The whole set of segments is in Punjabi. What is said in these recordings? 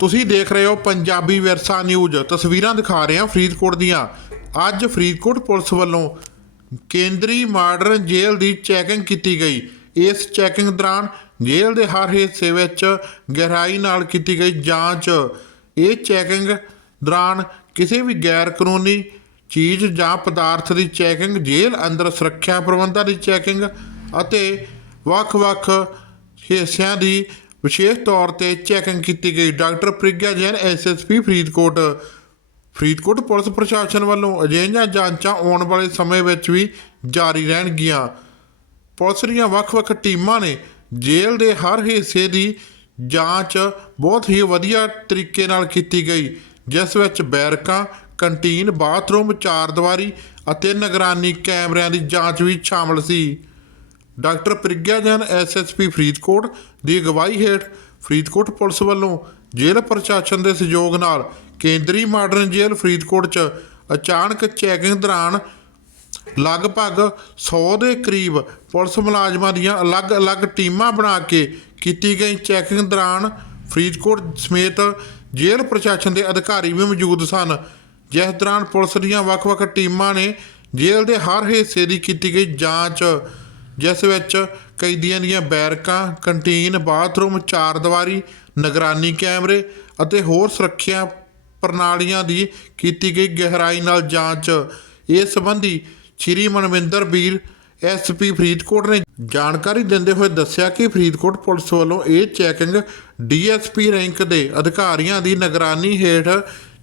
ਤੁਸੀਂ ਦੇਖ ਰਹੇ ਹੋ ਪੰਜਾਬੀ ਵਿਰਸਾ ਨਿਊਜ਼। ਤਸਵੀਰਾਂ ਦਿਖਾ ਰਹੇ ਹਾਂ ਫਰੀਦਕੋਟ ਦੀਆਂ। ਅੱਜ ਫਰੀਦਕੋਟ ਪੁਲਿਸ ਵੱਲੋਂ ਕੇਂਦਰੀ ਮਾਡਰਨ ਜੇਲ੍ਹ ਦੀ ਚੈਕਿੰਗ ਕੀਤੀ ਗਈ। ਇਸ ਚੈਕਿੰਗ ਦੌਰਾਨ ਜੇਲ੍ਹ ਦੇ ਹਰ ਹਿੱਸੇ ਵਿੱਚ ਗਹਿਰਾਈ ਨਾਲ ਕੀਤੀ ਗਈ ਜਾਂਚ। ਇਹ ਚੈਕਿੰਗ ਦੌਰਾਨ ਕਿਸੇ ਵੀ ਗੈਰ ਕਾਨੂੰਨੀ ਚੀਜ਼ ਜਾਂ ਪਦਾਰਥ ਦੀ ਚੈਕਿੰਗ, ਜੇਲ੍ਹ ਅੰਦਰ ਸੁਰੱਖਿਆ ਪ੍ਰਬੰਧਾਂ ਦੀ ਚੈਕਿੰਗ ਅਤੇ ਵੱਖ-ਵੱਖ ਹਿੱਸਿਆਂ ਦੀ ਵਿਸ਼ੇਸ਼ ਤੌਰ ਤੇ ਚੈਕਿੰਗ ਕੀਤੀ ਗਈ। Doctor Pragya Jain SSP Faridkot. Faridkot police ਪ੍ਰਸ਼ਾਸਨ ਵੱਲੋਂ ਅਜਿਹੀਆਂ ਜਾਂਚਾਂ ਆਉਣ ਵਾਲੇ ਸਮੇਂ ਵਿੱਚ ਵੀ ਜਾਰੀ ਰਹਿਣਗੀਆਂ। ਪੁਲਿਸ ਦੀਆਂ ਵੱਖ-ਵੱਖ ਟੀਮਾਂ ਨੇ ਜੇਲ੍ਹ ਦੇ ਹਰ ਹਿੱਸੇ ਦੀ ਜਾਂਚ ਬਹੁਤ ਹੀ ਵਧੀਆ ਤਰੀਕੇ ਨਾਲ ਕੀਤੀ ਗਈ, ਜਿਸ ਵਿੱਚ ਬੈਰਕਾਂ, ਕੰਟੀਨ, ਬਾਥਰੂਮ ਚਾਰ ਦੀਵਾਰੀ ਅਤੇ ਨਿਗਰਾਨੀ ਕੈਮਰਿਆਂ ਦੀ ਜਾਂਚ ਵੀ ਸ਼ਾਮਲ ਸੀ। ਡਾਕਟਰ ਪ੍ਰਗਿਆ ਜੈਨ ਐਸਐਸਪੀ ਫਰੀਦਕੋਟ ਦੀ ਅਗਵਾਈ ਹੇਠ ਫਰੀਦਕੋਟ ਪੁਲਿਸ ਵੱਲੋਂ ਜੇਲ੍ਹ ਪ੍ਰਸ਼ਾਸਨ ਦੇ ਸਹਿਯੋਗ ਨਾਲ ਕੇਂਦਰੀ ਮਾਡਰਨ ਜੇਲ੍ਹ ਫਰੀਦਕੋਟ 'ਚ ਅਚਾਨਕ ਚੈਕਿੰਗ ਦੌਰਾਨ ਲਗਭਗ 100 ਦੇ ਕਰੀਬ ਪੁਲਿਸ ਮੁਲਾਜ਼ਮਾਂ ਦੀਆਂ ਅਲੱਗ-ਅਲੱਗ ਟੀਮਾਂ ਬਣਾ ਕੇ ਕੀਤੀ ਗਈ ਚੈਕਿੰਗ ਦੌਰਾਨ ਫਰੀਦਕੋਟ ਸਮੇਤ ਜੇਲ੍ਹ ਪ੍ਰਸ਼ਾਸਨ ਦੇ ਅਧਿਕਾਰੀ ਵੀ ਮੌਜੂਦ ਸਨ। ਜਿਸ ਦੌਰਾਨ ਪੁਲਿਸ ਦੀਆਂ ਵੱਖ-ਵੱਖ ਟੀਮਾਂ ਨੇ ਜੇਲ੍ਹ ਦੇ ਹਰ ਹਿੱਸੇ ਦੀ ਕੀਤੀ ਗਈ ਜਾਂਚ ਜਿਸ ਵਿੱਚ ਕੈਦੀਆਂ ਦੀਆਂ ਬੈਰਕਾਂ, ਕੰਟੀਨ, ਬਾਥਰੂਮ, ਚਾਰ ਦੀਵਾਰੀ, ਨਿਗਰਾਨੀ ਕੈਮਰੇ ਅਤੇ ਹੋਰ ਸੁਰੱਖਿਆ ਪ੍ਰਣਾਲੀਆਂ ਦੀ ਕੀਤੀ ਗਈ ਗਹਿਰਾਈ ਨਾਲ ਜਾਂਚ। ਇਸ ਸੰਬੰਧੀ ਸ਼੍ਰੀ ਮਨਵਿੰਦਰ ਵੀਰ ਐਸਪੀ ਫਰੀਦਕੋਟ ਨੇ ਜਾਣਕਾਰੀ ਦਿੰਦੇ ਹੋਏ ਦੱਸਿਆ ਕਿ ਫਰੀਦਕੋਟ ਪੁਲਿਸ ਵੱਲੋਂ ਇਹ ਚੈਕਿੰਗ ਡੀਐਸਪੀ ਰੈਂਕ ਦੇ ਅਧਿਕਾਰੀਆਂ ਦੀ ਨਿਗਰਾਨੀ ਹੇਠ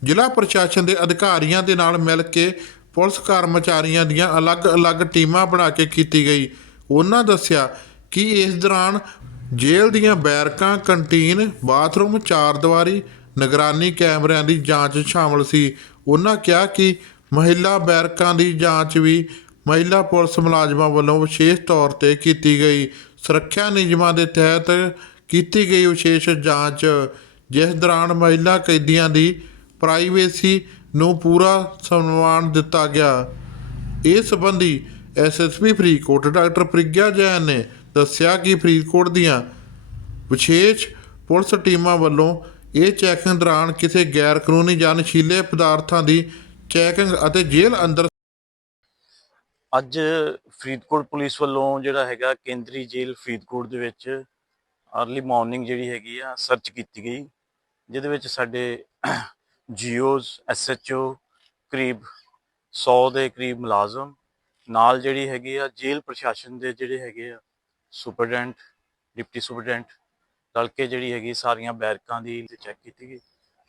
ਜ਼ਿਲ੍ਹਾ ਪ੍ਰਸ਼ਾਸਨ ਦੇ ਅਧਿਕਾਰੀਆਂ ਦੇ ਨਾਲ ਮਿਲ ਕੇ ਪੁਲਿਸ ਕਰਮਚਾਰੀਆਂ ਦੀਆਂ ਅਲੱਗ-ਅਲੱਗ ਟੀਮਾਂ ਬਣਾ ਕੇ ਕੀਤੀ ਗਈ। ਉਹਨਾਂ ਦੱਸਿਆ ਕਿ ਇਸ ਦੌਰਾਨ ਜੇਲ੍ਹ ਦੀਆਂ ਬੈਰਕਾਂ, ਕੰਟੀਨ, ਬਾਥਰੂਮ, ਚਾਰ ਦੀਵਾਰੀ, ਨਿਗਰਾਨੀ ਕੈਮਰਿਆਂ ਦੀ ਜਾਂਚ ਸ਼ਾਮਲ ਸੀ। ਉਹਨਾਂ ਕਿਹਾ ਕਿ ਮਹਿਲਾ ਬੈਰਕਾਂ ਦੀ ਜਾਂਚ ਵੀ ਮਹਿਲਾ ਪੁਲਿਸ ਮੁਲਾਜ਼ਮਾਂ ਵੱਲੋਂ ਵਿਸ਼ੇਸ਼ ਤੌਰ ਤੇ ਕੀਤੀ ਗਈ। ਸੁਰੱਖਿਆ ਨਿਯਮਾਂ ਦੇ ਤਹਿਤ ਕੀਤੀ ਗਈ ਵਿਸ਼ੇਸ਼ ਜਾਂਚ, ਜਿਸ ਦੌਰਾਨ ਮਹਿਲਾ ਕੈਦੀਆਂ ਦੀ ਪ੍ਰਾਈਵੇਸੀ ਨੂੰ ਪੂਰਾ ਸਨਮਾਨ ਦਿੱਤਾ ਗਿਆ। ਇਸ ਸੰਬੰਧੀ ਐਸਐਸਪੀ ਫਰੀਦਕੋਟ, ਡਾਕਟਰ ਪ੍ਰਗਿਆ ਜੈਨ ਨੇ ਦੱਸਿਆ ਕਿ ਫਰੀਦਕੋਟ ਦੀਆਂ ਵਿਸ਼ੇਸ਼ ਪੁਲਿਸ ਟੀਮਾਂ ਵੱਲੋਂ ਇਹ ਚੈਕਿੰਗ ਦੌਰਾਨ ਕਿਸੇ ਗੈਰ ਕਾਨੂੰਨੀ ਜਾਂ ਨਸ਼ੀਲੇ ਪਦਾਰਥਾਂ ਦੀ ਚੈਕਿੰਗ ਅਤੇ ਜੇਲ੍ਹ ਅੰਦਰ ਅੱਜ ਫਰੀਦਕੋਟ ਪੁਲਿਸ ਵੱਲੋਂ ਜਿਹੜਾ ਹੈਗਾ ਕੇਂਦਰੀ ਜੇਲ੍ਹ ਫਰੀਦਕੋਟ ਦੇ ਵਿੱਚ ਅਰਲੀ ਮਾਰਨਿੰਗ ਜਿਹੜੀ ਹੈਗੀ ਆ ਸਰਚ ਕੀਤੀ ਗਈ, ਜਿਹਦੇ ਵਿੱਚ ਸਾਡੇ ਜੀਓਜ਼ ਐਸਐਚਓ ਕਰੀਬ 100 ਦੇ ਕਰੀਬ ਮੁਲਾਜ਼ਮ ਨਾਲ ਜਿਹੜੀ ਹੈਗੀ ਆ, ਜੇਲ੍ਹ ਪ੍ਰਸ਼ਾਸਨ ਦੇ ਜਿਹੜੇ ਹੈਗੇ ਆ, ਸੁਪਰਡੈਂਟ, ਡਿਪਟੀ ਸੁਪਰਡੈਂਟ ਰਲ ਕੇ ਜਿਹੜੀ ਹੈਗੀ ਸਾਰੀਆਂ ਬੈਰਕਾਂ ਦੀ ਚੈੱਕ ਕੀਤੀ ਗਈ।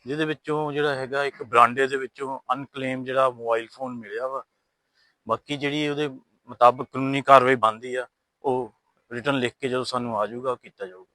ਜਿਹਦੇ ਵਿੱਚੋਂ ਜਿਹੜਾ ਹੈਗਾ, ਇੱਕ ਬਰਾਂਡੇ ਦੇ ਵਿੱਚੋਂ ਅਨਕਲੇਮ ਜਿਹੜਾ ਮੋਬਾਈਲ ਫੋਨ ਮਿਲਿਆ ਵਾ। ਬਾਕੀ ਜਿਹੜੀ ਉਹਦੇ ਮੁਤਾਬਕ ਕਾਨੂੰਨੀ ਕਾਰਵਾਈ ਬਣਦੀ ਆ, ਉਹ ਰਿਟਰਨ ਲਿਖ ਕੇ ਜਦੋਂ ਸਾਨੂੰ ਆ ਜਾਊਗਾ, ਕੀਤਾ ਜਾਊਗਾ।